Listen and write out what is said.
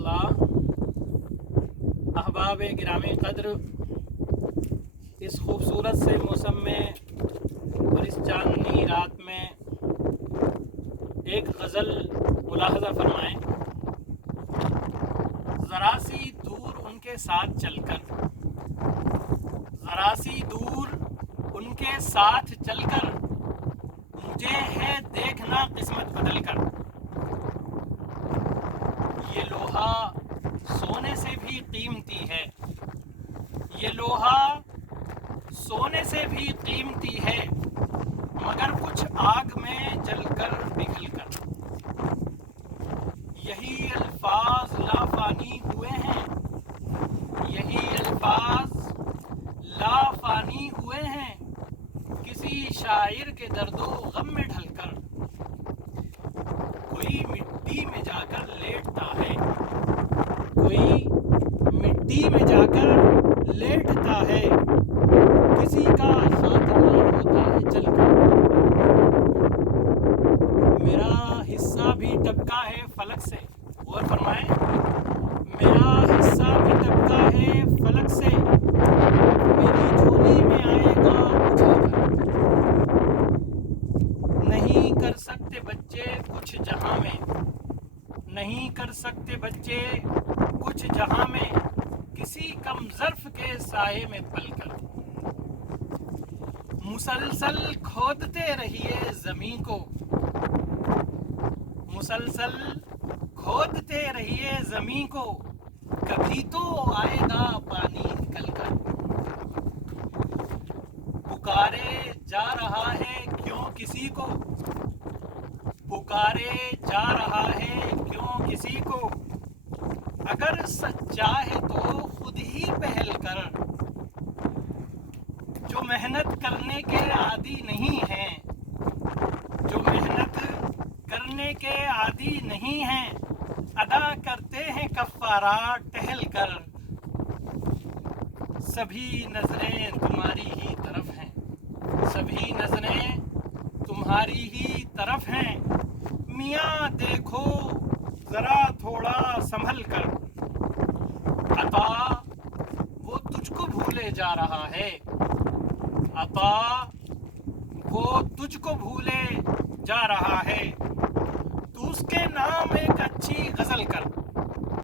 اللہ احباب گرامی قدر، اس خوبصورت سے موسم میں اور اس چاندنی رات میں ایک غزل ملاحظہ فرمائیں۔ ذرا سی دور ان کے ساتھ چل کر، ذرا سی دور ان کے ساتھ چل کر، مجھے ہے دیکھنا قسمت بدل کر۔ یہ لوہا سونے سے بھی قیمتی ہے، یہ لوہا سونے سے بھی قیمتی ہے، مگر کچھ آگ میں جل کر پگھل کر۔ یہی الفاظ لافانی ہوئے ہیں، یہی الفاظ لافانی ہوئے ہیں، کسی شاعر کے درد و غم میں ڈھل کر۔ کوئی مٹی میں جا کر لیٹتا ہے، کوئی مٹی میں جا کر لیٹتا ہے، کسی کا خاتمہ ہوتا ہے جل کر۔ میرا حصہ بھی ٹپکا ہے فلک سے، اور فرمائیں میرا حصہ بھی ٹپکا ہے فلک سے، میری جھولی میں آئے گا اچھل کر۔ نہیں کر سکتے بچے کچھ جہاں میں، نہیں کر سکتے بچے کچھ جہاں میں، کسی کم ظرف کے سائے میں پل کر۔ مسلسل کھودتے رہیے زمین کو، مسلسل کھودتے رہیے زمین کو، کبھی تو آئے گا پانی نکل کر۔ پکارے جا رہا ہے کیوں کسی کو، پکارے جا رہا ہے کیوں کسی کو، اگر سچا ہے تو خود ہی پہل کر۔ جو محنت کرنے کے عادی نہیں ہیں، جو محنت کرنے کے عادی نہیں ہیں، ادا کرتے ہیں کفارات ٹہل کر۔ سبھی نظریں تمہاری ہی طرف ہیں، سبھی نظریں تمہاری ہی طرف ہیں، میاں دیکھو ذرا تھوڑا سنبھل کر۔ عطا وہ تجھ کو بھولے جا رہا ہے، عطا وہ تجھ کو بھولے جا رہا ہے، تو اس کے نام ایک اچھی غزل کر۔